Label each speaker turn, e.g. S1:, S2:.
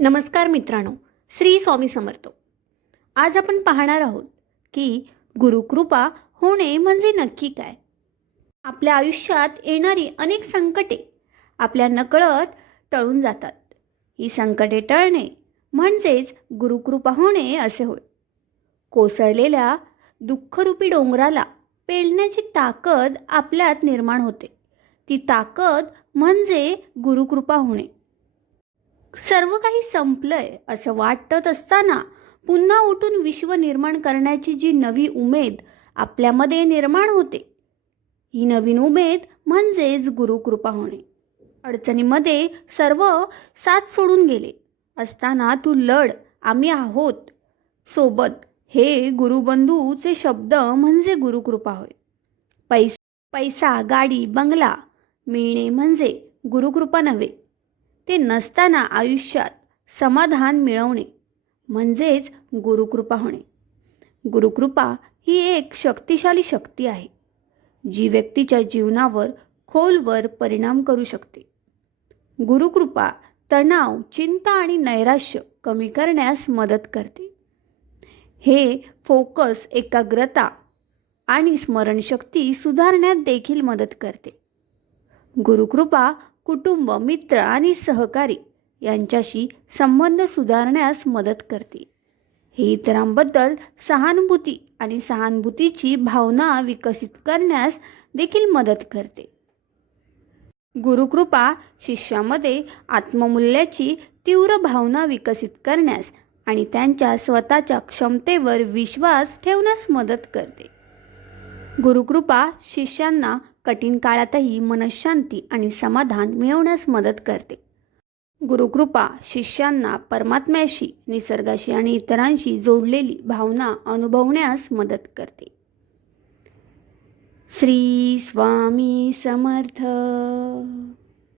S1: नमस्कार मित्रांनो श्री स्वामी समर्थ. आज आपण पाहणार आहोत की गुरुकृपा होणे म्हणजे नक्की काय? आपल्या आयुष्यात येणारी अनेक संकटे आपल्या नकळत टळून जातात. ही संकटे टळणे म्हणजेच गुरुकृपा होणे असे होय. कोसळलेल्या दुःखरूपी डोंगराला पेलण्याची ताकद आपल्यात निर्माण होते. ती ताकद म्हणजे गुरुकृपा होणे. सर्व काही संपलंय असं वाटत असताना पुन्हा उठून विश्व निर्माण करण्याची जी नवी उमेद आपल्यामध्ये निर्माण होते. ही नवीन उमेद म्हणजेच गुरुकृपा होणे. अडचणीमध्ये सर्व साथ सोडून गेले. असताना तू लढ आम्ही आहोत. सोबत हे गुरुबंधूचे शब्द म्हणजे गुरुकृपा होय. पैसा पैसा गाडी बंगला मिळणे म्हणजे गुरुकृपा नव्हे. ते नसताना आयुष्यात समाधान मिळवणे म्हणजेच गुरुकृपा होणे. गुरुकृपा ही एक शक्तिशाली शक्ती आहे जी व्यक्तीच्या जीवनावर खोलवर परिणाम करू शकते. गुरुकृपा तणाव चिंता आणि नैराश्य कमी करण्यास मदत करते. हे फोकस एकाग्रता आणि स्मरणशक्ती सुधारण्यात देखील मदत करते. गुरुकृपा कुटुंब मित्र आणि सहकारी यांच्याशी संबंध सुधारण्यास मदत करते. हे इतरांबद्दल सहानुभूती आणि सहानुभूतीची भावना विकसित करण्यास देखील मदत करते. गुरुकृपा शिष्यामध्ये आत्ममूल्याची तीव्र भावना विकसित करण्यास आणि त्यांच्या स्वतःच्या क्षमतेवर विश्वास ठेवण्यास मदत करते. गुरुकृपा शिष्यांना कठीण काळातही मनशांती आणि समाधान मिळवण्यास मदत करते. गुरुकृपा शिष्यांना परमात्म्याशी निसर्गाशी आणि इतरांशी जोडलेली भावना अनुभवण्यास मदत करते. श्री स्वामी समर्थ.